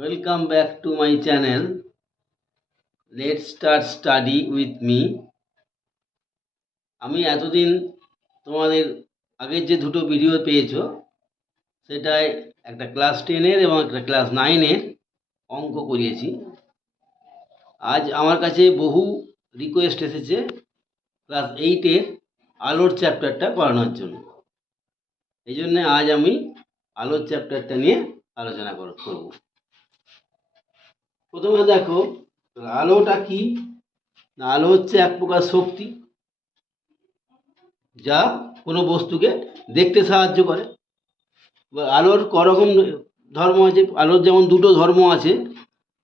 Welcome back to my channel. Let's start study with me. আমি এতদিন তোমাদের আগের যে দুটো ভিডিও পেয়েছো সেটায় একটা ক্লাস 10 এর এবং একটা ক্লাস 9 এর অঙ্ক করিয়েছি। আজ আমার কাছে বহু রিকোয়েস্ট এসেছে ক্লাস 8 এর আলোর চ্যাপ্টারটা করানোর জন্য। এই জন্য আজ আমি আলোর চ্যাপ্টারটা নিয়ে আলোচনা করব। প্রথমে দেখো আলোটা কি না, আলো হচ্ছে এক প্রকার শক্তি যা কোনো বস্তুকে দেখতে সাহায্য করে। আলোর করকম ধর্ম আছে, আলোর যেমন দুটো ধর্ম আছে,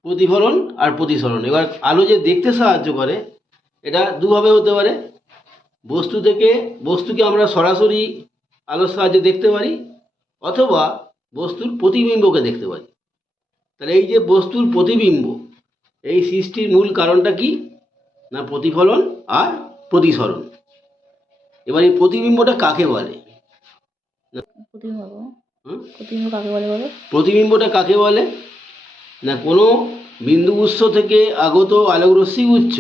প্রতিফলন আর প্রতিসরণ। এবার আলো যে দেখতে সাহায্য করে এটা দুভাবে হতে পারে। বস্তুকে আমরা সরাসরি আলোর সাহায্যে দেখতে পারি, অথবা বস্তুর প্রতিবিম্বকে দেখতে পারি। তাহলে এই যে বস্তুর প্রতিবিম্ব, এই সৃষ্টির মূল কারণটা কি না, প্রতিফলন আর প্রতিসরণ। এবার এই প্রতিবিম্বটা কাকে বলে? প্রতিবিম্বটা কাকে বলে না, কোনো বিন্দু উৎস থেকে আগত আলোকরশ্মি উৎস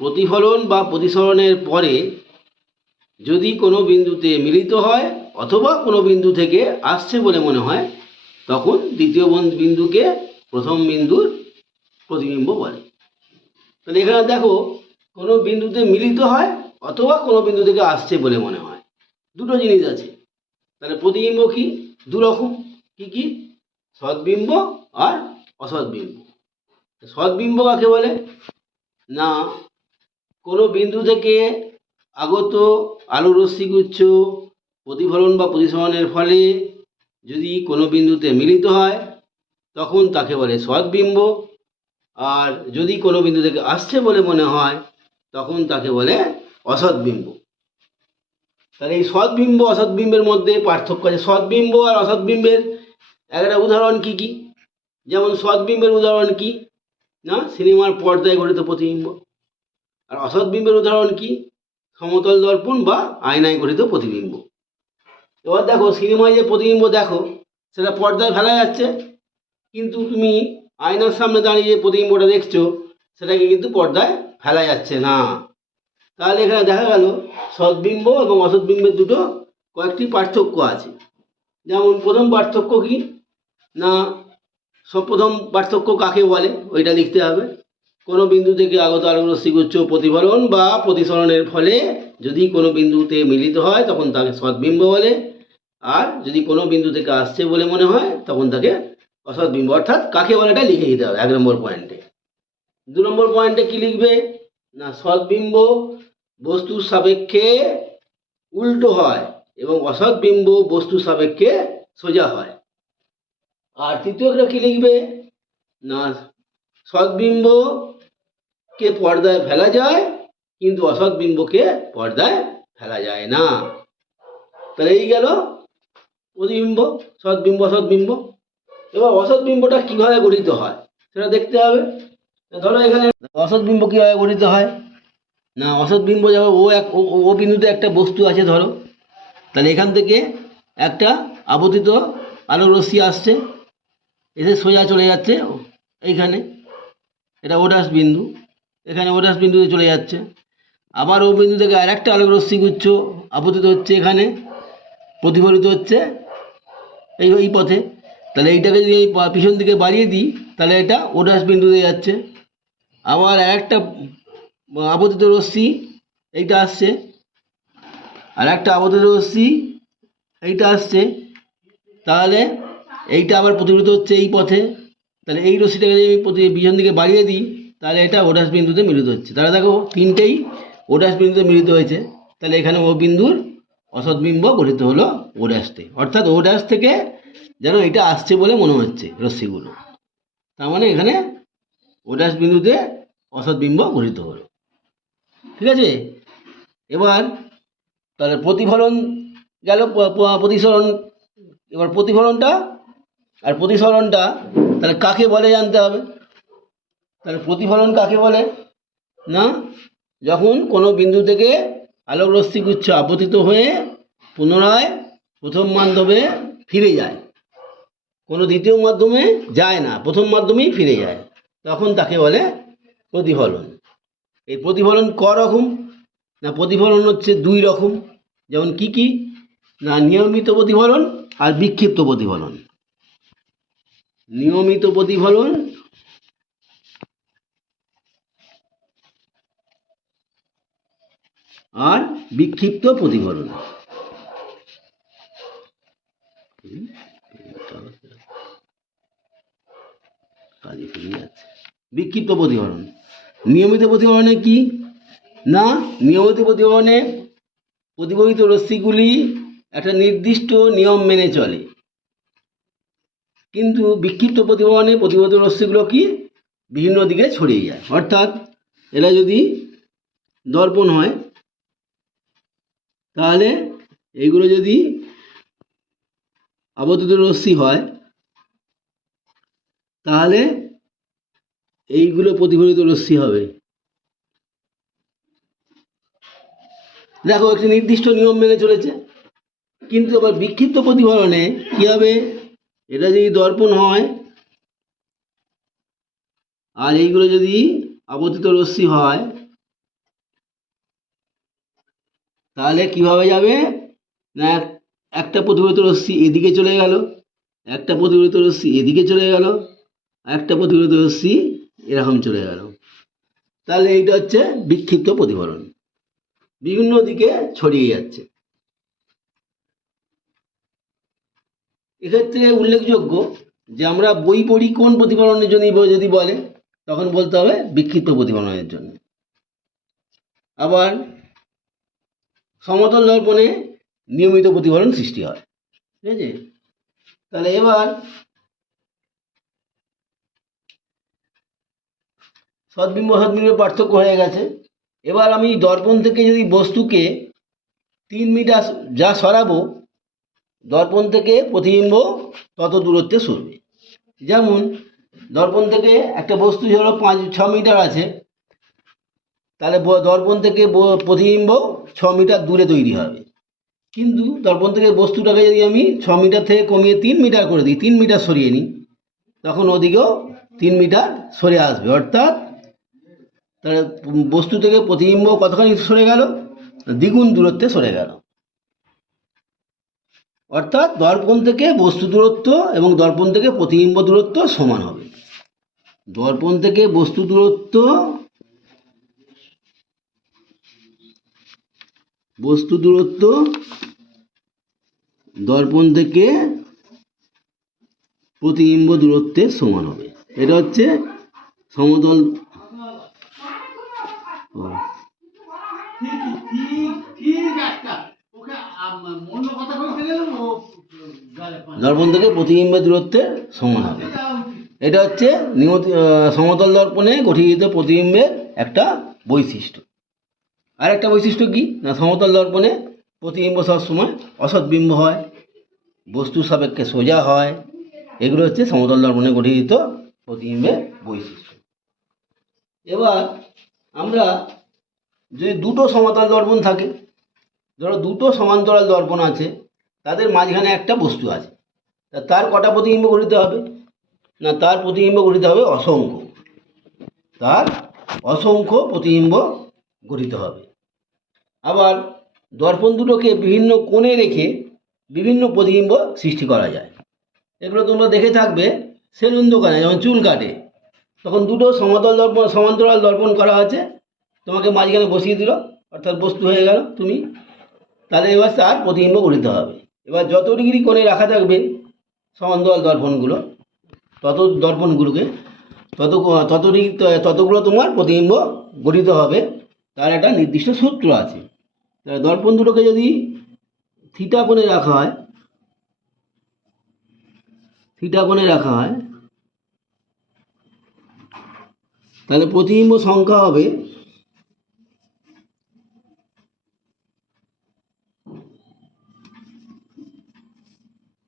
প্রতিফলন বা প্রতিসরণের পরে যদি কোনো বিন্দুতে মিলিত হয় অথবা কোনো বিন্দু থেকে আসছে বলে মনে হয়, তখন দ্বিতীয় বিন্দুকে প্রথম বিন্দুর প্রতিবিম্ব বলে। তাহলে এখানে দেখো, কোনো বিন্দুতে মিলিত হয় অথবা কোনো বিন্দু থেকে আসছে বলে মনে হয়, দুটো জিনিস আছে। তাহলে প্রতিবিম্ব কি? দুরকম। কি কি? সদ্বিম্ব আর অসদ্বিম্ব। সদ্বিম্ব কাকে বলে না, কোনো বিন্দু থেকে আগত আলোর রশ্মিগুচ্ছ প্রতিফলন বা প্রতিসরণের ফলে যদি কোনো বিন্দুতে মিলিত হয় তখন তাকে বলে সদ্বিম্ব, আর যদি কোনো বিন্দু থেকে আসছে বলে মনে হয় তখন তাকে বলে অসদ্বিম্ব। তাহলে এই সদ্বিম্ব অসদ্বিম্বের মধ্যে পার্থক্য আছে। সদ্বিম্ব আর অসদ্বিম্বের একটা উদাহরণ কি কি? যেমন সদ্বিম্বের উদাহরণ কি না, সিনেমার পর্দায় গঠিত প্রতিবিম্ব। আর অসদ্বিম্বের উদাহরণ কি? সমতল দর্পণ বা আয়নায় গঠিত প্রতিবিম্ব। এবার দেখো, সিনেমায় যে প্রতিবিম্ব দেখো সেটা পর্দায় ফেলা যাচ্ছে, কিন্তু তুমি আয়নার সামনে দাঁড়িয়ে যে প্রতিবিম্বটা দেখছো সেটাকে কিন্তু পর্দায় ফেলা যাচ্ছে না। তাহলে এখানে দেখা গেল সদ্বিম্ব এবং অসদ্বিম্বের দুটো কয়েকটি পার্থক্য আছে। যেমন প্রথম পার্থক্য কি না, প্রথম পার্থক্য কাকে বলে ওইটা লিখতে হবে। কোনো বিন্দু থেকে আগত আলোকরশ্মিগুচ্ছ প্রতিফলন বা প্রতিসরণের ফলে যদি কোনো বিন্দুতে মিলিত হয় তখন তাকে সদ্বিম্ব বলে, আর যদি কোনো বিন্দু থেকে আসছে বলে মনে হয় তখন তাকে অসদ্বিম্ব। অর্থাৎ কাকে বলে এটা লিখে দিতে হবে 1 নম্বর পয়েন্টে। 2 নম্বর পয়েন্টে কি লিখবে না, সদ্বিম্ব বস্তুর সাপেক্ষে উল্টো হয় এবং অসদ্বিম্ব বস্তুর সাপেক্ষে সোজা হয়। আর তৃতীয়টা কি লিখবে না, সদ্বিম্বকে পর্দায় ফেলা যায় কিন্তু অসদ্বিম্বকে পর্দায় ফেলা যায় না। তাহলে এই গেল প্রতিবিম্ব, সদ্বিম্ব অসদ্বিম্ব। এবার অসদ্বিম্বটা কিভাবে গঠিত হয় সেটা দেখতে হবে। ধরো এখানে অসদ্বিম্ব কিভাবে গঠিত হয় না, অসদ্বিম্ব যেমন ও বিন্দুতে একটা বস্তু আছে ধরো, তাহলে এখান থেকে একটা আপতিত আলোক রশ্মি আসছে, এসে সোজা চলে যাচ্ছে এইখানে, এটা ওডাস বিন্দু, এখানে ওডাস বিন্দুতে চলে যাচ্ছে। আবার ও বিন্দু থেকে আরেকটা আলোক রশ্মিগুচ্ছ আপতিত হচ্ছে, এখানে প্রতিফলিত হচ্ছে এই পথে। তাহলে এইটাকে যদি এই পিছন দিকে বাড়িয়ে দিই তাহলে এটা ওডাস বিন্দুতে যাচ্ছে। আবার একটা আপতিত রশ্মি এইটা আসছে, আর একটা আপতিত রশ্মি এইটা আসছে, তাহলে এইটা আবার প্রতিফলিত হচ্ছে এই পথে। তাহলে এই রশ্মিটাকে যদি পিছন দিকে বাড়িয়ে দিই তাহলে এটা ওডাস বিন্দুতে মিলিত হচ্ছে। তাহলে দেখো তিনটেই ওডাস বিন্দুতে মিলিত হয়েছে। তাহলে এখানে ও বিন্দুর অসদ্বিম্ব গঠিত হলো ও ড্যাশতে, অর্থাৎ ও ড্যাশ থেকে যেন এটা আসছে বলে মনে হচ্ছে রশ্মিগুলো, তার মানে এখানে ও ড্যাশ বিন্দুতে অসদ্বিম্ব গঠিত হলো। ঠিক আছে। এবার তাহলে প্রতিফলন গেল, প্রতিসরণ। এবার প্রতিফলনটা আর প্রতিসরণটা তাহলে কাকে বলে জানতে হবে। তাহলে প্রতিফলন কাকে বলে না, যখন কোনো বিন্দু থেকে আলোক রশ্মিগুচ্ছ আপতিত হয়ে পুনরায় প্রথম মাধ্যমে ফিরে যায়। কোনো দ্বিতীয় মাধ্যমে যায় না, প্রথম মাধ্যমেই ফিরে যায়, তখন তাকে বলে প্রতিফলন। এই প্রতিফলন ক রকম? না প্রতিফলন হচ্ছে দুই রকম। যেমন কি কি? না নিয়মিত প্রতিফলন আর বিক্ষিপ্ত প্রতিফলন। নিয়মিত প্রতিফলন আর বিক্ষিপ্ত প্রতিফলন। বিক্ষিপ্ত প্রতিফলন। নিয়মিত প্রতিফলনে কি না নিয়মিত প্রতিফলনে প্রতিফলিত রশ্মিগুলি একটা নির্দিষ্ট নিয়ম মেনে চলে, কিন্তু বিক্ষিপ্ত প্রতিফলনে প্রতিফলিত রশ্মিগুলো কি বিভিন্ন দিকে ছড়িয়ে যায়। অর্থাৎ এরা যদি দর্পণ হয় তাহলে এইগুলো যদি আবর্তিত রশ্মি হয় তাহলে এইগুলো প্রতিফলিত রশ্মি হবে। দেখো একটি নির্দিষ্ট নিয়ম মেনে চলেছে। কিন্তু আবার বিক্ষিপ্ত প্রতিফলনে কি হবে? এটা যদি দর্পণ হয় আর এইগুলো যদি আবর্তিত রশ্মি হয় তাহলে কিভাবে যাবে? না একটা প্রতিফলিত রশ্মি এদিকে চলে গেল, একটা প্রতিফলিত রশ্মি এদিকে চলে গেল, একটা প্রতিফলিত রশ্মি এরকম চলে গেল। তাহলে এইটা হচ্ছে বিক্ষিপ্ত প্রতিফলন, বিভিন্ন দিকে ছড়িয়ে যাচ্ছে। এক্ষেত্রে উল্লেখযোগ্য যে আমরা বই পড়ি কোন প্রতিফলনের জন্য যদি বলে তখন বলতে হবে বিক্ষিপ্ত প্রতিফলনের জন্য। আবার সমতল দর্পণে নিয়মিত প্রতিফলন সৃষ্টি হয়, ঠিক আছে? তাহলে এবার সদ্বিম্ব অসদ্বিম্বের পার্থক্য হয়ে গেছে। এবার আমি দর্পণ থেকে যদি বস্তুকে 3 মিটার যা সরাবো, দর্পণ থেকে প্রতিবিম্ব তত দূরত্বে সরবে। যেমন দর্পণ থেকে একটা বস্তু ধরো 5-6 মিটার আছে, তাহলে দর্পণ থেকে প্রতিবিম্ব 6 মিটার দূরে তৈরি হবে। কিন্তু দর্পণ থেকে বস্তুটাকে যদি আমি 6 মিটার থেকে কমিয়ে 3 মিটার করে দিই, 3 মিটার সরিয়ে নিই, তখন ওদিকেও 3 মিটার সরে আসবে। অর্থাৎ তাহলে বস্তু থেকে প্রতিবিম্ব কতখানি সরে গেল? দ্বিগুণ দূরত্বে সরে গেল। অর্থাৎ দর্পণ থেকে বস্তু দূরত্ব এবং দর্পণ থেকে প্রতিবিম্ব দূরত্ব সমান হবে। দর্পণ থেকে বস্তু দূরত্ব দর্পণ থেকে প্রতিবিম্ব দূরত্বের সমান হবে। এটা হচ্ছে সমতল। দর্পণ থেকে প্রতিবিম্বের দূরত্বের সমান হবে। এটা হচ্ছে সমতল দর্পণে গঠিত প্রতিবিম্বের একটা বৈশিষ্ট্য। আর একটা বৈশিষ্ট্য কি না সমতল দর্পণে প্রতিবিম্ব সবসময় অসৎবিম্ব হয়, বস্তুর সাপেক্ষে সোজা হয়। এগুলো হচ্ছে সমতল দর্পণে গঠিত প্রতিবিম্বের বৈশিষ্ট্য। এবার আমরা যদি দুটো সমতল দর্পণ থাকে, ধরো দুটো সমান্তরাল দর্পণ আছে, তাদের মাঝখানে একটা বস্তু আছে, তার কটা প্রতিবিম্ব গঠিত হবে? না তার প্রতিবিম্ব গঠিত হবে অসংখ্য। তার অসংখ্য প্রতিবিম্ব গঠিত হবে। আবার দর্পণ দুটোকে বিভিন্ন কোণে রেখে বিভিন্ন প্রতিবিম্ব সৃষ্টি করা যায়। এগুলো তোমরা দেখে থাকবে সেলুন দোকানে যখন চুল কাটে, তখন দুটো সমান্তরাল দর্পণ করা আছে, তোমাকে মাঝখানে বসিয়ে দিল, অর্থাৎ বস্তু হয়ে গেল তুমি। তাহলে এবার তার প্রতিবিম্ব গঠিত হবে। এবার যত ডিগ্রি কোণে রাখা থাকবে সমান্তরাল দর্পণগুলো, ততগুলো তোমার প্রতিবিম্ব গঠিত হবে। তার একটা নির্দিষ্ট সূত্র আছে। দর্পণ দুটোকে যদি থিটা কোণে রাখা হয়, তাহলে প্রতিবিম্ব সংখ্যা হবে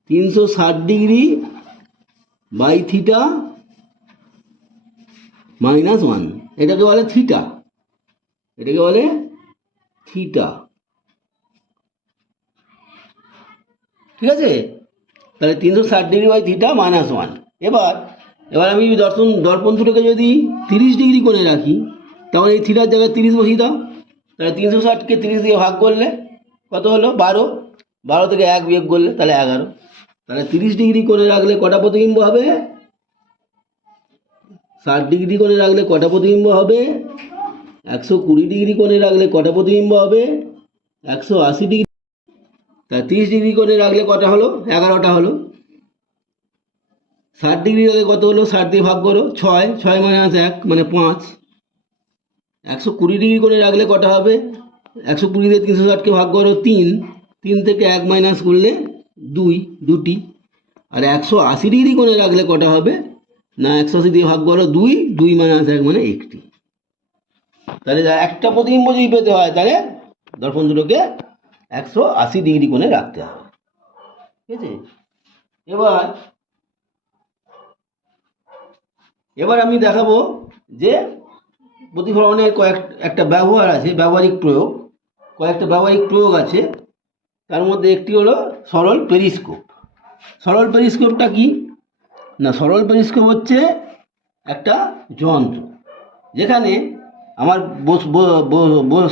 360 ডিগ্রি বাই থিটা -1। এটাকে বলে থিটা, ঠিক আছে? তাহলে 360 বাই থিটা -1। এবার এবার আমি দর্পণ দুটোকে যদি 30 কোণে রাখি, তাহলে এই থিটার জায়গায় 30 বসিয়ে দাও। তাহলে 360কে 30 দিয়ে ভাগ করলে কত হলো? 12। 12 থেকে 1 বিয়োগ করলে তাহলে 11। তাহলে 30 কোণে রাখলে কটা প্রতিবিম্ব হবে? 60 কোণে রাখলে কটা প্রতিবিম্ব হবে? 120 কোণে রাখলে কটা প্রতিবিম্ব হবে? 180। তা 30 কোণে রাখলে কটা হলো? 11টা হলো। 60 রাখলে কত হলো? 60 দিয়ে ভাগ করো, 6। 6 - 1 মানে 5। 120 কোণে রাখলে কটা হবে? 120 দিয়ে 360কে ভাগ করো, 3। 3 থেকে 1 মাইনাস করলে 2টি। আর 180 কোণে রাখলে কটা হবে? না, 180 দিয়ে ভাগ করো 2। 2 - 1 মানে 1টি। তাহলে একটা প্রতিবিম্ব যদি পেতে হয়, তাহলে দর্পণ দুটোকে 180 কোণে রাখতে হবে। ঠিক আছে? এবার আমি দেখাবো যে প্রতিফলনের একটা ব্যবহার আছে, কয়েকটা ব্যবহারিক প্রয়োগ আছে। তার মধ্যে একটি হলো সরল পেরিস্কোপ। সরল পেরিস্কোপটা কি না, সরল পেরিস্কোপ হচ্ছে একটা যন্ত্র যেখানে আমার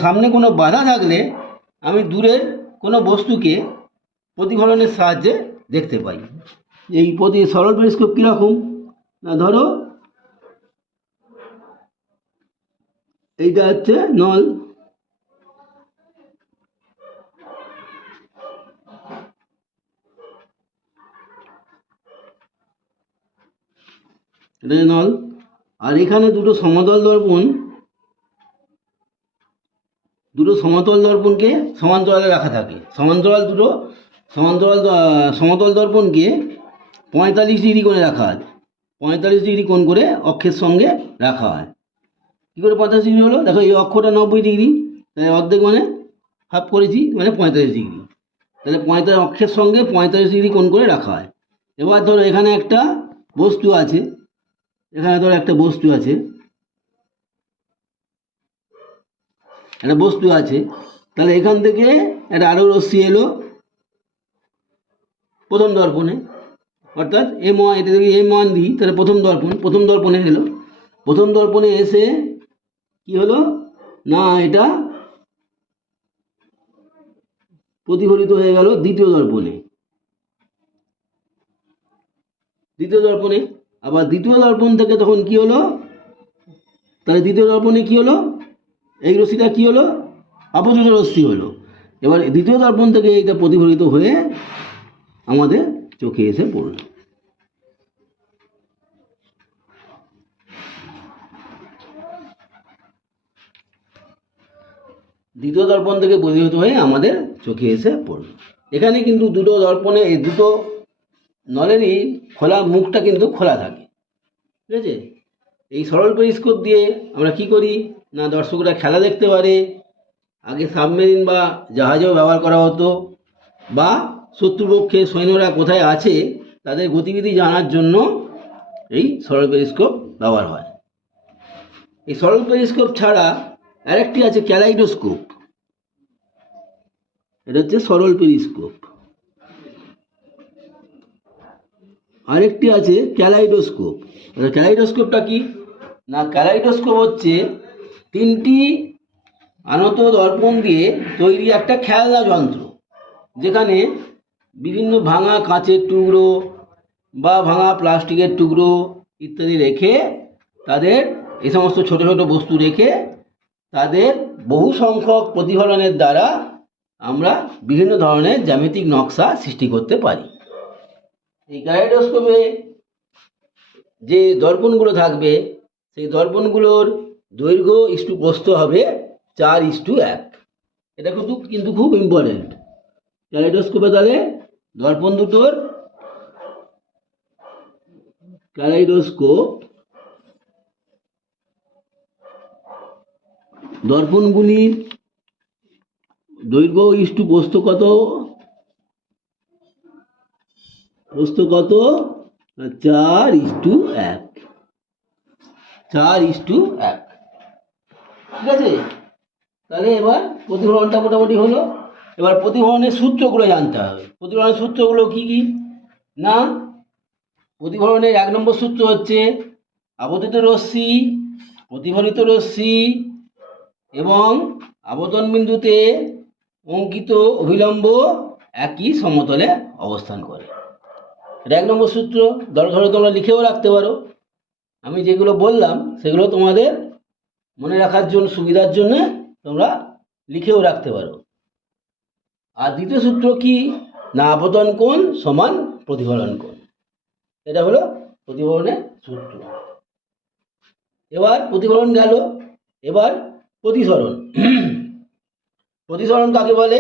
সামনে কোনো বাধা থাকলে আমি দূরের কোনো বস্তুকে প্রতিফলনের সাহায্যে দেখতে পাই। এই সরল পেরিস্কোপ কীরকম না, ধরো এইটা হচ্ছে নল, এটা নল। আর এখানে দুটো সমতল দর্পণকে সমান্তরালে রাখা থাকে। সমতল দর্পণকে 45 কোণে রাখা হয়। 45 কোণ করে অক্ষের সঙ্গে রাখা হয়। কী করে 45 হলো? দেখো, এই অক্ষটা 90, তাহলে অর্ধেক মানে হাফ করেছি, মানে 45। তাহলে অক্ষের সঙ্গে 45 কোণ করে রাখা হয়। এবার ধরো এখানে একটা বস্তু আছে, একটা বস্তু আছে। তাহলে এখান থেকে একটা আলো রশ্মি এলো প্রথম দর্পণে, অর্থাৎ এটা থেকে M1 দিই, তাহলে প্রথম দর্পণে এলো। প্রথম দর্পণে এসে কি হলো না, এটা প্রতিফলিত হয়ে গেল দ্বিতীয় দর্পণে। আবার দ্বিতীয় দর্পণ থেকে তখন কি হলো? তাহলে দ্বিতীয় দর্পণে কি হলো? এই রশ্মিটা কি হলো? অপযুক্ত রশ্মি হলো। এবার দ্বিতীয় দর্পণ থেকে এটা প্রতিফলিত হয়ে আমাদের চোখে এসে পড়ল। দ্বিতীয় দর্পণ থেকে প্রতিফলিত হয়ে আমাদের চোখে এসে পড়ল। এখানে কিন্তু দুটো দর্পণে, এই দুটো নলেরই মুখটা কিন্তু খোলা থাকে। ঠিক আছে? এই সরল পেরিস্কোপ দিয়ে আমরা কি করি না, দর্শকরা খেলা দেখতে পারে। আগে সাবমেরিন বা জাহাজেও ব্যবহার করা হতো, বা শত্রুপক্ষের সৈন্যরা কোথায় আছে তাদের গতিবিধি জানার জন্য এই সরল পেরিস্কোপ ব্যবহার হয়। এই সরল পেরিস্কোপ ছাড়া আরেকটি আছে ক্যালাইডোস্কোপ। এটা হচ্ছে সরল পেরিস্কোপ। আরেকটি আছে ক্যালাইডোস্কোপ। ক্যালাইডোস্কোপটা কি না, ক্যালাইডোস্কোপ হচ্ছে 3টি আনত দর্পণ দিয়ে তৈরি একটা খেলনা যন্ত্র, যেখানে বিভিন্ন ভাঙা কাঁচের টুকরো বা ভাঙা প্লাস্টিকের টুকরো ইত্যাদি রেখে, তাদের এই সমস্ত ছোট ছোট বস্তু রেখে তাদের বহু সংখ্যক প্রতিফলনের দ্বারা আমরা বিভিন্ন ধরনের জ্যামিতিক নকশা সৃষ্টি করতে পারি। এই ক্যালাইডোস্কোপে যে দর্পণগুলো থাকবে, সেই দর্পণগুলোর দৈর্ঘ্য ইস্টু প্রস্থ হবে 4:1। এটা কিন্তু খুব ইম্পর্টেন্ট। ক্যালাইডোস্কোপে তাহলে দর্পণ দুটোর দর্পণগুলির দৈর্ঘ্য ইস্টু প্রস্থ কত? 4:1। 4:1। ঠিক আছে? তাহলে এবার প্রতিফলনটা মোটামুটি হলো। এবার প্রতিফলনের সূত্রগুলো জানতে হবে। প্রতিফলনের সূত্রগুলো কি কি না, প্রতিফলনের 1 নম্বর সূত্র হচ্ছে আপতিত রশ্মি, প্রতিফলিত রশ্মি এবং আপতন বিন্দুতে অঙ্কিত অভিলম্ব একই সমতলে অবস্থান করে। এটা 1 নম্বর সূত্র। দরকার হলে তোমরা লিখেও রাখতে পারো। আমি যেগুলো বললাম সেগুলো তোমাদের মনে রাখার জন্য, সুবিধার জন্য তোমরা লিখেও রাখতে পারো। আর দ্বিতীয় সূত্র কি না, আপতন কোণ সমান প্রতিফলন কোণ। এটা হলো প্রতিফলনের সূত্র। এবার প্রতিফলন গেল, এবার প্রতিসরণ। প্রতিসরণ কাকে বলে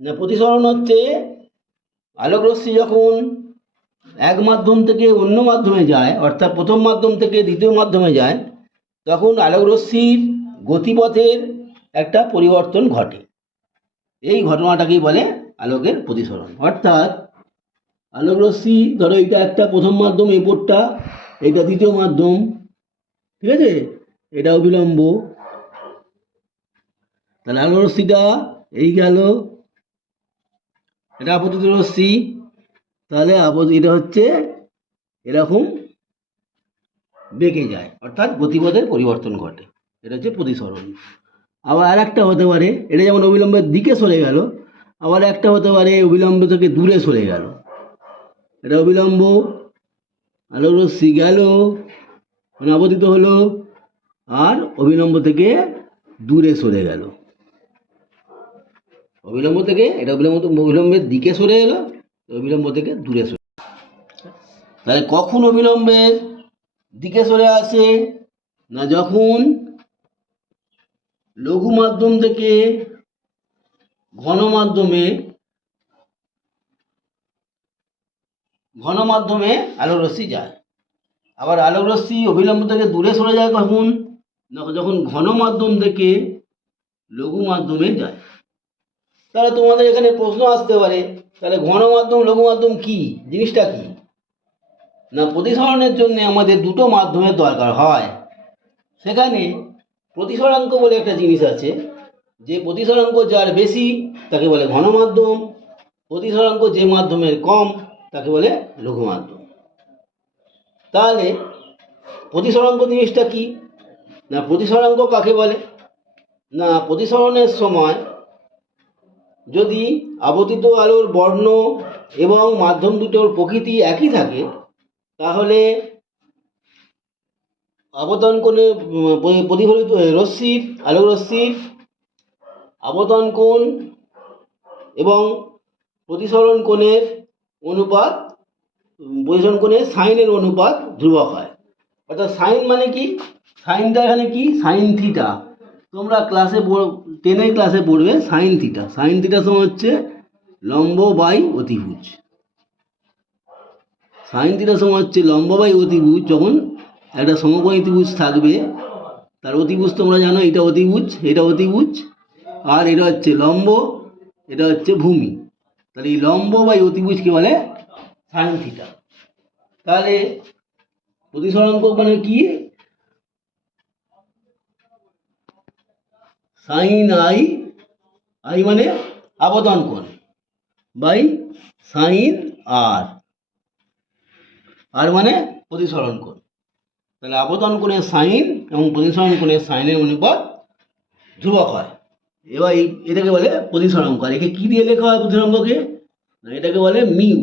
না, প্রতিসরণ হচ্ছে আলোক রশ্মি যখন এক মাধ্যম থেকে অন্য মাধ্যমে যায়, অর্থাৎ প্রথম মাধ্যম থেকে দ্বিতীয় মাধ্যমে যায়, তখন আলোক রশ্মির গতিপথের একটা পরিবর্তন ঘটে। এই ঘটনাটাকেই বলে আলোকের প্রতিসরণ। অর্থাৎ আলোক রশ্মি, ধরো এটা একটা প্রথম মাধ্যম, এই বোর্ডটা, এটা দ্বিতীয় মাধ্যম, ঠিক আছে, এটা অবিলম্ব। তাহলে আলোক রশ্মিটা এই গেল, এটা আপতিত রশ্মি, তাহলে এটা হচ্ছে এরকম বেঁকে যায়, অর্থাৎ গতিপথের পরিবর্তন ঘটে। এটা হচ্ছে প্রতিসরণ। আবার আর একটা হতে পারে, এটা যেমন অবিলম্বের দিকে সরে গেল, আবার একটা হতে পারে অবিলম্ব থেকে দূরে সরে গেল। এটা অবিলম্ব, আলোক রশ্মি গেল, মানে আপতিত হলো, আর অবিলম্ব থেকে দূরে সরে গেল। অবিলম্ব থেকে, এটা অবিলম্বের দিকে সরে এলো, অবিলম্ব থেকে দূরে সরে। তাহলে কখন অবিলম্বের দিকে সরে আসে না, যখন লঘু মাধ্যম থেকে ঘন মাধ্যমে আলোক রশ্মি যায়। আবার আলোক রশ্মি অবিলম্ব থেকে দূরে সরে যায় কখন না, যখন ঘন মাধ্যম থেকে লঘু মাধ্যমে যায়। তাহলে তোমাদের এখানে প্রশ্ন আসতে পারে, তাহলে ঘন মাধ্যম লঘু মাধ্যম কি জিনিসটা কি না, প্রতিসরণের জন্য আমাদের দুটো মাধ্যমের দরকার হয়। সেখানে প্রতিসরাঙ্ক বলে একটা জিনিস আছে, যে প্রতিসরাঙ্ক যার বেশি তাকে বলে ঘন মাধ্যম, প্রতিসরাঙ্ক যে মাধ্যমের কম তাকে বলে লঘু মাধ্যম। তাহলে প্রতিসরাঙ্ক জিনিসটা কি না, প্রতিসরাঙ্ক কাকে বলে না, প্রতিসরণের সময় যদি আপতিত আলোর বর্ণ এবং মাধ্যম দুটোর প্রকৃতি একই থাকে, তাহলে আপতন কোণে প্রতিফলিত রশ্মির, আলোক রশ্মির আপতন কোণ এবং প্রতিসরণ কোণের অনুপাত, প্রতিসরণ কোণের সাইনের অনুপাত ধ্রুবক হয়। অর্থাৎ সাইন মানে কি, সাইনটা এখানে কি, সাইন থিটা। তোমরা ক্লাসে 10 ক্লাসে পড়বে সাইন থিটা। সাইন থিটার সময় হচ্ছে লম্ব বাই অতিভুজ। সাইন থিটার সময় হচ্ছে লম্ব বাই অতিভুজ। যখন একটা সমকোণী ত্রিভুজ থাকবে, তার অতিভুজ তোমরা জানো, এটা অতিভুজ, এটা অতিভুজ, আর এটা হচ্ছে লম্ব, এটা হচ্ছে ভূমি। তাহলে এই লম্ব বাই অতিভুজকে বলে সাইন থিটা। তাহলে প্রতিসরাঙ্ক মানে কি, সাইন আই, আই মানে আপতন কোণ, বাই সাইন আর, আর মানে প্রতিসরণ কোণ। তাহলে আপতন কোণের সাইন এবং প্রতিসরণ কোণের সাইনের অনুপাত ধ্রুবক হয়। এবার এটাকে বলে প্রতিসরাঙ্ক। আর একে কি দিয়ে লেখা হয় প্রতিসরাঙ্ককে না, এটাকে বলে মিউ।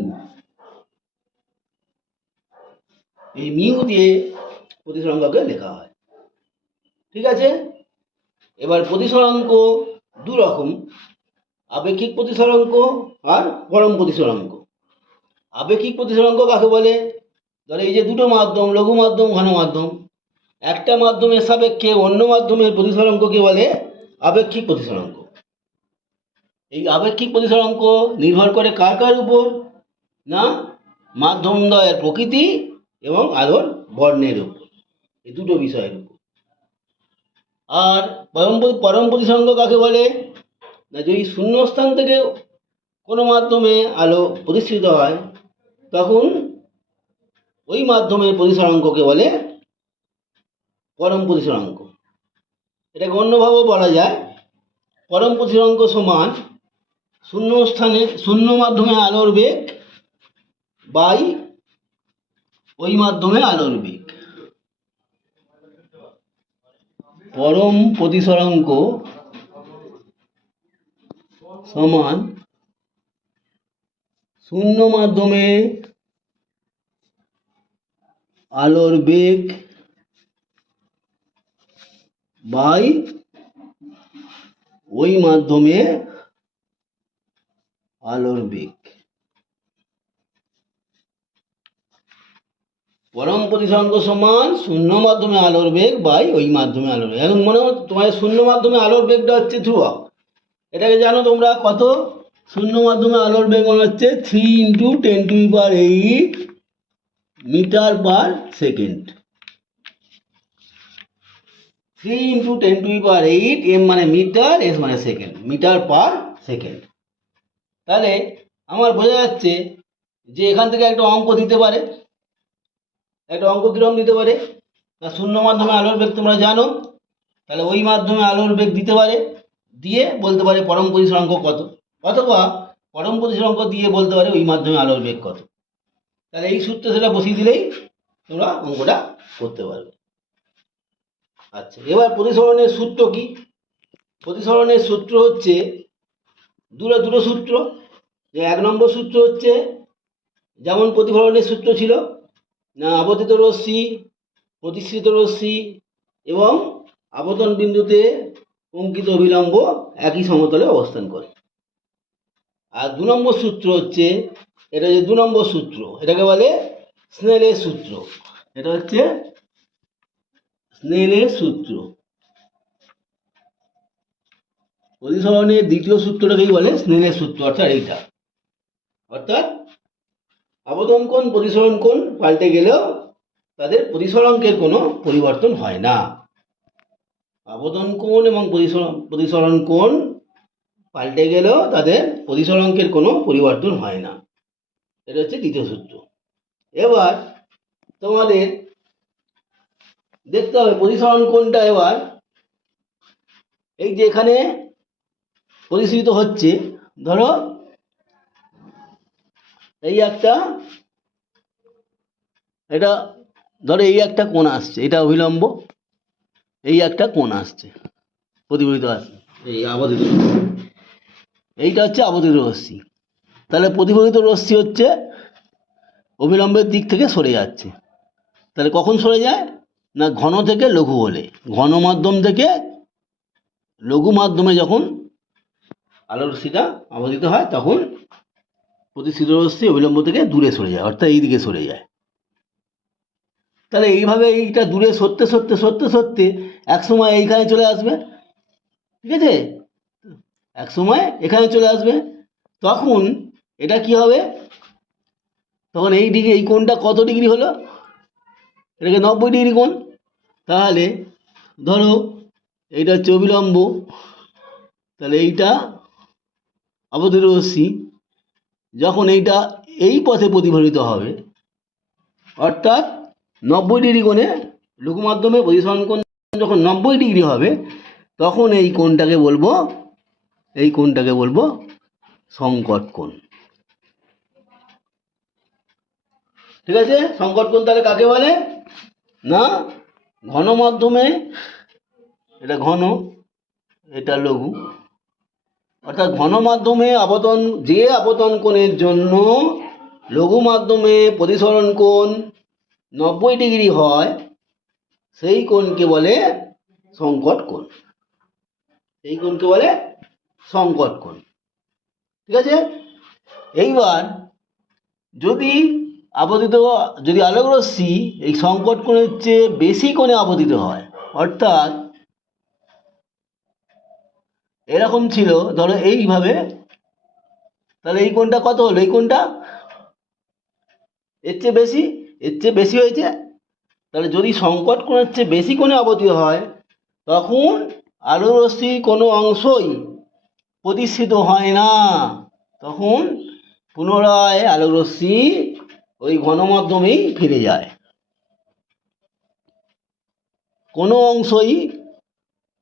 এই মিউ দিয়ে প্রতিসরাঙ্ককে লেখা হয়। ঠিক আছে। এবার প্রতিসরাঙ্ক দু রকম, আপেক্ষিক প্রতিসরাঙ্ক আর পরম প্রতিসরাঙ্ক। আপেক্ষিক প্রতিসরাঙ্ক কাকে বলে, ধরো এই যে দুটো মাধ্যম, লঘু মাধ্যম, ঘন মাধ্যম, একটা মাধ্যমের সাপেক্ষে অন্য মাধ্যমের প্রতিসরাঙ্ককে বলে আপেক্ষিক প্রতিসরাঙ্ক। এই আপেক্ষিক প্রতিসরাঙ্ক নির্ভর করে কার কার উপর না, মাধ্যমদ্বয়ের প্রকৃতি এবং আলোর বর্ণের উপর, এই দুটো বিষয়ের উপর। আর পরম প্রতিসরাঙ্ক কাকে বলে না, যদি শূন্যস্থান থেকে কোনো মাধ্যমে আলো প্রতিষ্ঠিত হয়, তখন ওই মাধ্যমের প্রতিসরাঙ্ককে বলে পরম প্রতিসরাঙ্ক। এটাকে অন্যভাবেও বলা যায়, পরম প্রতিসরাঙ্ক সমান শূন্য মাধ্যমে আলোর বেগ বাই ওই মাধ্যমে আলোর বেগ। পরম প্রতিসরাঙ্ক সমান শূন্য মাধ্যমে আলোর বেগ বাই ওই মাধ্যমে আলোর বেগ। পরম প্রতিসরাঙ্ক সমান শূন্য মাধ্যমে আলোর বেগ বাই ওই মাধ্যমে আলোর বেগ। এখন মনে হয় তোমার শূন্য মাধ্যমে আলোর বেগটা হচ্ছে ধ্রুবক, এটাকে জানো তোমরা কত? শূন্য মাধ্যমে আলোর বেগ মনে হচ্ছে 3 × 10⁸ মিটার/সেকেন্ড। 3 × 10⁸, m মানে মিটার, s মানে সেকেন্ড, মিটার/সেকেন্ড। তাহলে আমার বোঝা যাচ্ছে যে এখান থেকে একটা অঙ্ক দিতে পারে। একটা অঙ্ক কিরকম দিতে পারে না, শূন্য মাধ্যমে আলোর বেগ তোমরা জানো, তাহলে ওই মাধ্যমে আলোর বেগ দিতে পারে, দিয়ে বলতে পারে পরম প্রতিসরাঙ্ক কত, অথবা পরম প্রতিসরাঙ্ক দিয়ে বলতে পারে ওই মাধ্যমে আলোর বেগ কত। তাহলে এই সূত্রে সেটা বসিয়ে দিলেই তোমরা অঙ্কটা করতে পারবে। আচ্ছা, এবার প্রতিসরণের সূত্র কি? প্রতিসরণের সূত্র হচ্ছে দুটো সূত্র। যে 1 নম্বর সূত্র হচ্ছে যেমন প্রতিফলনের সূত্র ছিল না, আপতিত রশ্মি, প্রতিসৃত রশ্মি এবং আপতন বিন্দুতে অঙ্কিত অভিলম্ব একই সমতলে অবস্থান করে। আর 2 নম্বর সূত্র হচ্ছে, এটা যে 2 নম্বর সূত্র, এটাকে বলে স্নেলের সূত্র। এটা হচ্ছে স্নেলের সূত্র। প্রতিসরণের দ্বিতীয় সূত্রটাকেই বলে স্নেলের সূত্র, অর্থাৎ এইটা। অর্থাৎ আপতন কোণ প্রতিসরণ কোণ পাল্টে গেলেও তাদের প্রতিসরাঙ্কের কোনো পরিবর্তন হয় না। আপতন কোণ এবং প্রতিসরণ কোণ পাল্টে গেলেও তাদের প্রতিসরাঙ্কের কোনো পরিবর্তন হয় না। এটা হচ্ছে দ্বিতীয় সূত্র। এবার তোমাদের দেখতে হবে প্রতিসরণ কোণটা এবার এই যে এখানে প্রতিসৃত হচ্ছে, ধরো এই একটা, এটা ধরো এই একটা কোণ আসছে, এটা অভিলম্ব, এই একটা কোণ আসছে, প্রতিফলিত আসছে, এই আপতিত রশ্মি, এইটা হচ্ছে আপতিত রশ্মি। তাহলে প্রতিফলিত রশ্মি হচ্ছে অভিলম্বের দিক থেকে সরে যাচ্ছে। তাহলে কখন সরে যায় না, ঘন থেকে লঘু হলে, ঘন মাধ্যম থেকে লঘু মাধ্যমে যখন আলোর রশ্মিটা আপতিত হয় তখন প্রতিসৃত রশ্মি অভিলম্ব থেকে দূরে সরে যায়, অর্থাৎ এই দিকে সরে যায়। তাহলে এইভাবে এইটা দূরে সরতে সরতে সরতে সরতে এক সময় এইখানে চলে আসবে, ঠিক আছে? এক সময় এখানে চলে আসবে, তখন এটা কি হবে, তখন এই দিকে এই কোণটা কত ডিগ্রি হলো, এটাকে 90° কোণ। তাহলে ধরো এইটা হচ্ছে অভিলম্ব, তাহলে এইটা আপতিত রশ্মি যখন এইটা এই পথে প্রতিফলিত হবে, অর্থাৎ 90° কোণে লঘু মাধ্যমে প্রতিসরণ কোণ যখন 90° হবে, তখন এই কোণটাকে বলবো সংকট কোণ। ঠিক আছে? সংকট কোণ তাহলে কাকে বলে না, ঘন মাধ্যমে, এটা ঘন, এটা লঘু, অর্থাৎ ঘন মাধ্যমে আপতন কোণের জন্য লঘু মাধ্যমে প্রতিসরণ কোণ 90° হয়, সেই কোণকে বলে সংকট কোণ। এই কোণকে বলে সংকট কোণ। ঠিক আছে? এইবার যদি আলোক রশ্মি এই সংকট কোণের চেয়ে বেশি কোণে আপতিত হয়, অর্থাৎ এরকম ছিল, ধরো এইভাবে, তাহলে এই কোণটা কত হলো, এই কোণটা এর চেয়ে বেশি হয়েছে। তাহলে যদি সংকট কোণের চেয়ে বেশি কোণে আপতিত হয়, তখন আলোক রশ্মির কোনো অংশই প্রতিসৃত হয় না, তখন পুনরায় আলোক রশ্মি ওই ঘন মাধ্যমেই ফিরে যায়, কোনো অংশই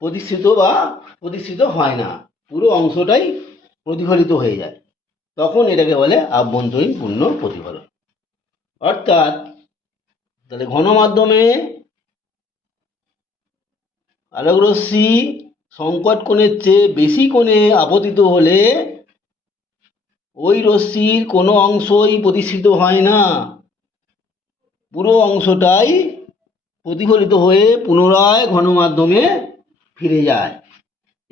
প্রতিসৃত হয় না, পুরো অংশটাই প্রতিফলিত হয়ে যায়। তখন এটাকে বলে আভ্যন্তরীণ পূর্ণ প্রতিফলন। অর্থাৎ তাহলে ঘন মাধ্যমে আলোকরশ্মি সংকট কোণের চেয়ে বেশি কোণে আপতিত হলে ওই রশ্মির কোনো অংশই প্রতিসৃত হয় না, পুরো অংশটাই প্রতিফলিত হয়ে পুনরায় ঘন মাধ্যমে ফিরে যায়।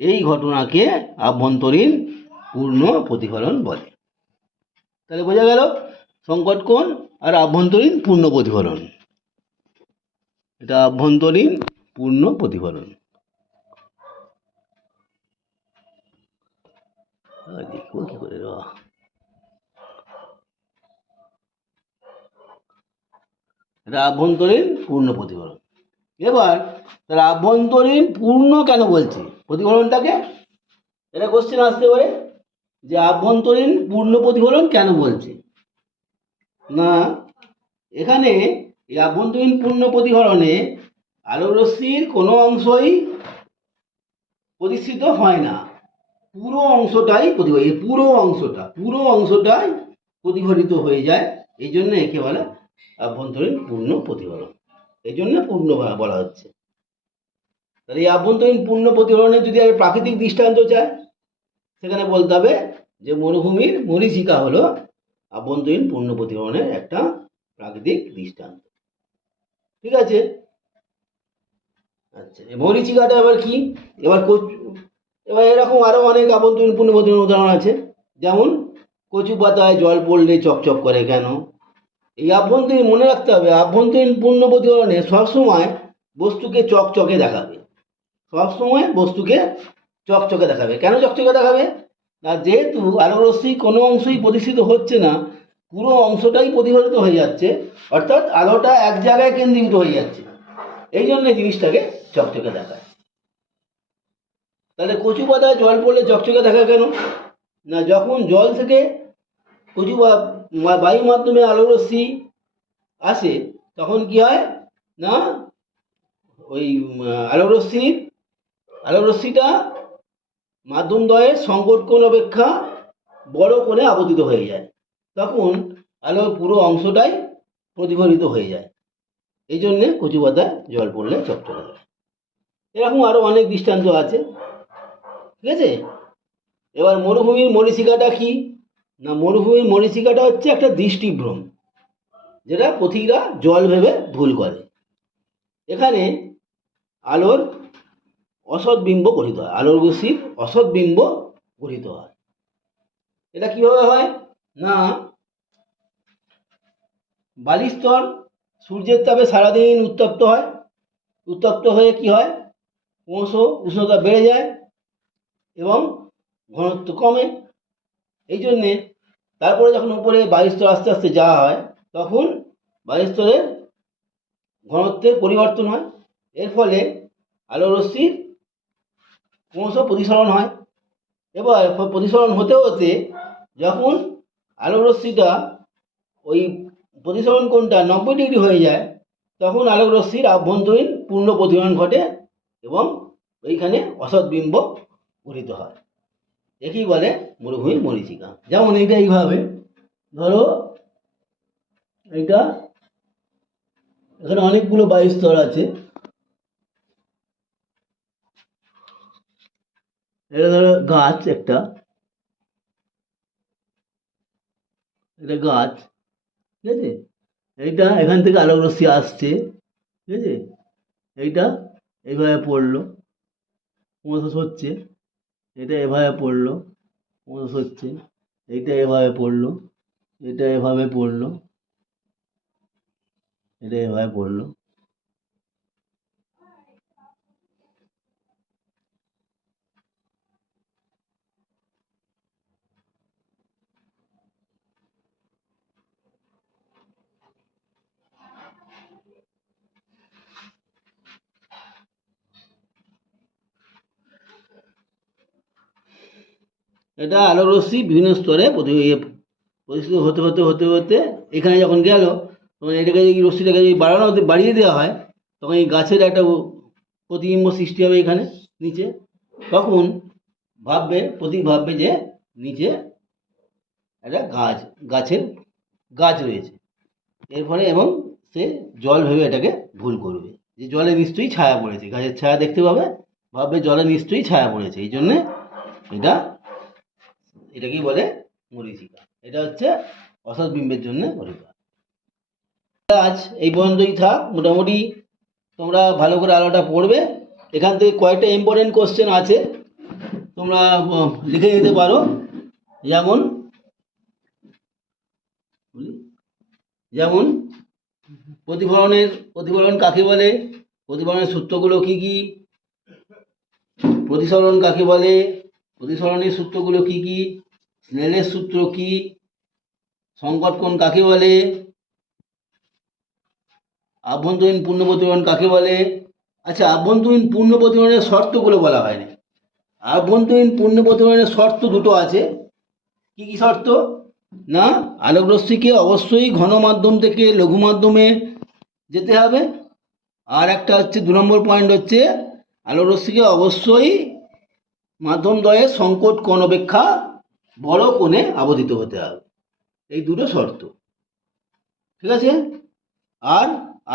এই ঘটনাকে আভ্যন্তরীণ পূর্ণ প্রতিফলন বলে। তাহলে বোঝা গেল সংকট কোণ আর আভ্যন্তরীণ পূর্ণ প্রতিফলন। এটা আভ্যন্তরীণ পূর্ণ প্রতিফলন। দেখবো কি করে, এটা আভ্যন্তরীণ পূর্ণ প্রতিফলন। এবার তাহলে আভ্যন্তরীণ পূর্ণ কেন বলছি প্রতিফলনটাকে? এটা কোশ্চেন আসতে পারে যে আভ্যন্তরীণ পূর্ণ প্রতিফলন কেন বলছে না। এখানে এই আভ্যন্তরীণ পূর্ণ প্রতিফলনে আলোকরশ্মির কোনো অংশই প্রতিসৃত হয় না, পুরো অংশটাই পুরো অংশটাই প্রতিফলিত হয়ে যায়। এই জন্য একে বলে আভ্যন্তরীণ পূর্ণ প্রতিফলন, এই জন্য পূর্ণ বলা হচ্ছে। তাহলে এই আভ্যন্তরীণ পূর্ণ প্রতিফলনের যদি আর প্রাকৃতিক দৃষ্টান্ত চায়, সেখানে বলতে হবে যে মরুভূমির মরীচিকা হলো আভ্যন্তরীণ পূর্ণ প্রতিফলনের একটা প্রাকৃতিক দৃষ্টান্ত। ঠিক আছে? আচ্ছা, মরীচিকাটা এবার কি? এবার এরকম আরো অনেক আভ্যন্তরীণ পূর্ণ প্রতিফলনের উদাহরণ আছে। যেমন কচু পাতায় জল পড়লে চকচক করে কেন? এই আভ্যন্তরীণ, মনে রাখতে হবে, আভ্যন্তরীণ পূর্ণ প্রতিফলনে সবসময় বস্তুকে চকচকে দেখাবে, সবসময় বস্তুকে চকচকে দেখাবে। কেন চকচকে দেখাবে না? যেহেতু আলোকরশ্মি কোনো অংশই প্রতিসৃত হচ্ছে না, পুরো অংশটাই প্রতিফলিত হয়ে যাচ্ছে, অর্থাৎ আলোটা এক জায়গায় কেন্দ্রীভূত হয়ে যাচ্ছে, এই জন্য জিনিসটাকে চকচকে দেখায়। তাহলে কচু পাতায় জল পড়লে চকচকে দেখা কেন না? যখন জল থেকে বায়ু মাধ্যমে আলোকরশ্মি আসে, তখন কি হয় না, ওই আলোকরশ্মিটা মাধ্যমদ্বয়ের সংকট কোণ অপেক্ষা বড় কোণে আপতিত হয়ে যায়, তখন আলোর পুরো অংশটাই প্রতিফলিত হয়ে যায়। এই জন্যে কচু পাতায় জল পড়লে চকচকে দেয়। এরকম আরো অনেক দৃষ্টান্ত আছে। ঠিক আছে? এবার মরুভূমির মরীচিকাটা কি না? মরুভূমির মরীচিকাটা হচ্ছে একটা দৃষ্টিভ্রম, যেটা পথিকরা জল ভেবে ভুল করে। এখানে আলোর অসৎ বিম্ব গঠিত হয়, আলোর রশ্মির অসৎ বিম্ব গঠিত হয়। এটা কিভাবে হয় না, বালির স্তর সূর্যের তাপে সারাদিন উত্তপ্ত হয়, উত্তপ্ত হয়ে কি হয়, ক্রমশ উষ্ণতা বেড়ে যায় এবং ঘনত্ব কমে। এই জন্যে তারপরে যখন উপরে বায়ুর স্তর আস্তে আস্তে যাওয়া হয়, তখন বায়ুর স্তরের ঘনত্বের পরিবর্তন হয়। এর ফলে আলোরশ্মির ক্রমশ প্রতিসরণ হয়। এবার প্রতিসরণ হতে হতে যখন আলোকরশ্মিটা ওই প্রতিসরণ কোণটা 90 ডিগ্রি হয়ে যায়, তখন আলোকরশ্মির আভ্যন্তরীণ পূর্ণ প্রতিফলন ঘটে এবং ওইখানে অসৎ বিম্ব গঠিত হয়। একেই বলে মরুভূমির মরীচিকা। যেমন এইটা এইভাবে ধরো, এইটা এখানে অনেকগুলো বায়ুস্তর আছে, এটা ধরো গাছ, একটা এটা গাছ, ঠিক আছে? এইটা এখান থেকে আলোকরশ্মি আসছে, ঠিক আছে? এইটা এইভাবে পড়লো, ক্রমশ হচ্ছে, এটা এভাবে পড়লো, ক্রমশ হচ্ছে, এইটা এভাবে পড়লো, এটা এভাবে পড়লো, এটা এভাবে পড়লো। এটা আলোকরশ্মি বিভিন্ন স্তরে প্রতিষ্ঠিত হতে হতে হতে হতে এখানে যখন গেল, তখন এটাকে এই রশ্মিটাকে যদি বাড়িয়ে দেওয়া হয়, তখন এই গাছের একটা প্রতিবিম্ব সৃষ্টি হবে এখানে নিচে। তখন ভাববে যে নিচে একটা গাছের গাছ রয়েছে, এরপরে এবং সে জল ভেবে এটাকে ভুল করবে যে জলে নিশ্চয়ই ছায়া পড়েছে, গাছের ছায়া দেখতে পাবে, ভাববে জলে নিশ্চয়ই ছায়া পড়েছে, এই জন্যে এটাকেই বলে মরীচিকা। এটা হচ্ছে অসৎ বিম্বের জন্য মরীচিকা। আজ এই পর্যন্তই থাক। মোটামুটি তোমরা ভালো করে আলোটা পড়বে। এখান থেকে কয়েকটা ইম্পর্টেন্ট কোশ্চেন আছে, তোমরা লিখে নিতে পারো। যেমন যেমন প্রতিফলন কাকে বলে, প্রতিফলনের সূত্রগুলো কি কি, প্রতিসরণ কাকে বলে, প্রতিসরণের সূত্রগুলো কি কি, স্নেলের সূত্র কি, সংকট কোণ কাকে বলে, আভ্যন্তরীণ পূর্ণ প্রতিফলন কাকে বলে। আচ্ছা, আভ্যন্তরীণ পূর্ণ প্রতিফলনের শর্তগুলো বলা হয়নি। আভ্যন্তরীণ পূর্ণ প্রতিফলনের শর্ত দুটো আছে। কি কি শর্ত? না, আলোকরশ্মিকে অবশ্যই ঘন মাধ্যম থেকে লঘু মাধ্যমে যেতে হবে। আর একটা হচ্ছে 2 নম্বর পয়েন্ট হচ্ছে আলোকরশ্মিকে অবশ্যই মাধ্যম দ্বয়ের সংকট কোণ অপেক্ষা বড় কোণে আবর্তিত হতে হবে। এই দুটো শর্ত, ঠিক আছে। আর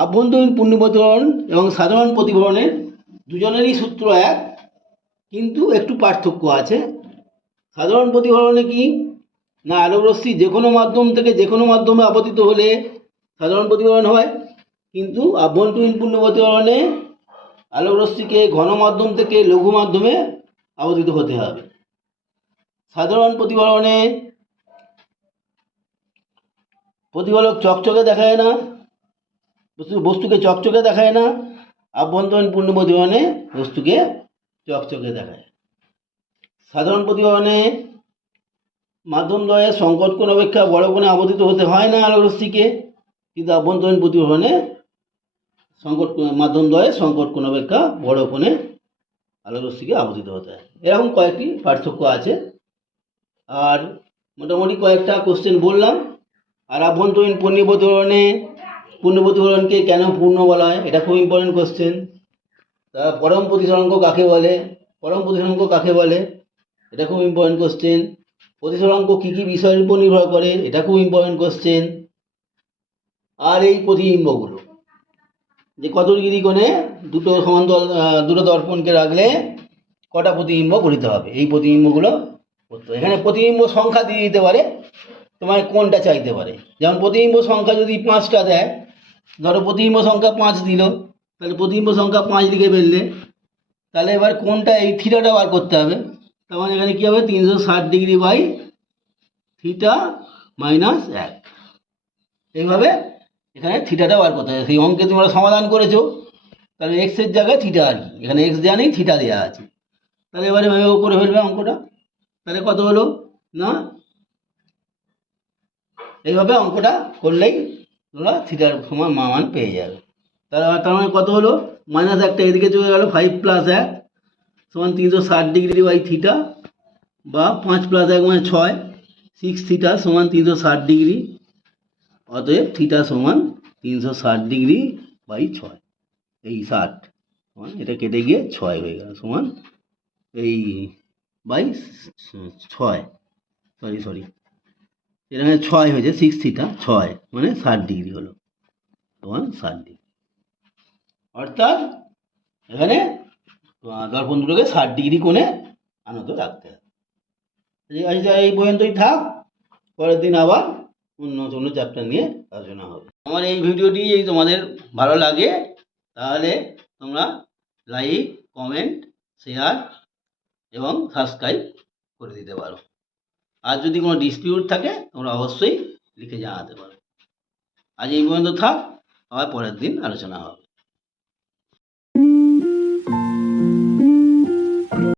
আভ্যন্তরীণ পূর্ণ প্রতিফলন এবং সাধারণ প্রতিফলনের দুজনেরই সূত্র এক, কিন্তু একটু পার্থক্য আছে। সাধারণ প্রতিফলনে কি না, আলোকরশ্মি যে কোনো মাধ্যম থেকে যে কোনো মাধ্যমে আপতিত হলে সাধারণ প্রতিফলন হয়, কিন্তু আভ্যন্তরীণ পূর্ণ প্রতিফলনে আলোকরশ্মিকে ঘন মাধ্যম থেকে লঘু মাধ্যমে আপতিত হতে হবে। সাধারণ প্রতিফলনে প্রতিফলক চকচকে দেখায় না, বস্তুকে চকচকে দেখায় না। আভ্যন্তরীণ পূর্ণ প্রতিফলনে বস্তুকে চকচকে দেখায়। সাধারণ প্রতিফলনে মাধ্যম দ্বয়ের সংকট কোণ অপেক্ষা বড় কোণে আবর্তিত হতে হয় না আলোকরশ্মিকে, কিন্তু আভ্যন্তরীণ প্রতিফলনে মাধ্যম দ্বয়ের সংকট কোণ অপেক্ষা বড় কোণে আলোকরশ্মিকে আবর্তিত হতে হয়। এরকম কয়েকটি পার্থক্য আছে। আর মোটামুটি কয়েকটা কোশ্চেন বললাম। আর আভ্যন্তরীণ পূর্ণ প্রতিফলনকে কেন পূর্ণ বলা হয়, এটা খুব ইম্পর্টেন্ট কোশ্চেন। তারা পরম প্রতিসরাঙ্ক কাকে বলে, এটা খুব ইম্পর্টেন্ট কোশ্চেন। প্রতিসরাঙ্ক কী কী বিষয়ের উপর নির্ভর করে, এটা খুব ইম্পর্টেন্ট কোশ্চেন। আর এই প্রতিবিম্বগুলো যে কত ডিগ্রি কোণে দুটো দর্পণকে রাখলে কটা প্রতিবিম্ব গঠিত হবে, এই প্রতিবিম্বগুলো করতে হবে। এখানে প্রতিবিম্ব সংখ্যা দিয়ে দিতে পারে, তোমায় কোনটা চাইতে পারে। যেমন প্রতিবিম্ব সংখ্যা যদি 5টা দেয়, ধরো প্রতিবিম্ব সংখ্যা 5 দিল, তাহলে প্রতিবিম্ব সংখ্যা 5 লিখে ফেললে, তাহলে এবার কোনটা এই থিটাটা বার করতে হবে। তার মানে এখানে কী হবে, 360 ডিগ্রি বাই থিটা মাইনাস 1, এইভাবে এখানে থিটাটা বার করতে হবে। সেই অঙ্কে তোমরা সমাধান করেছো, তাহলে এক্সের জায়গায় থিটা আর কি, এখানে এক্স দেওয়া নেই, থিটা দেওয়া আছে। তাহলে এবারে ভেবে করে ফেলবে অঙ্কটা। তাহলে কত হলো না, এইভাবে অঙ্কটা করলেই তোমরা থিটার সমান মান পেয়ে যাবে। তার মানে কত হলো, মাইনাস একটা এদিকে চলে গেল, 5 + 1 সমান 360 ডিগ্রি বাই থিটা, বা 5 + 1 মানে 6, 6 থিটা সমান 360 ডিগ্রি। অতএব থিটা সমান 360 ডিগ্রি বাই 6, এই 60 সমান এটা কেটে গিয়ে 6 হয়ে গেল, সমান এই বাই 6, সরি এখানে 6 হয়েছে, 6 থিটা 6 মানে 60 ডিগ্রি হলো, সমান 60 ডিগ্রি। অর্থাৎ এখানে দর্পণ দুটোকে 60 ডিগ্রি কোণে আনত রাখতে হবে। এই পর্যন্তই থাক, পরের দিন আবার অন্য চ্যাপ্টার নিয়ে আলোচনা হবে। আমার এই ভিডিওটি যদি তোমাদের ভালো লাগে তাহলে তোমরা লাইক, কমেন্ট, শেয়ার এবং সাবস্ক্রাইব করে দিতে পারো। আর যদি কোনো ডিসপিউট থাকে তোমরা অবশ্যই লিখে জানাতে পারো। আজ এই পর্যন্ত থাক, আবার পরের দিন আলোচনা হবে।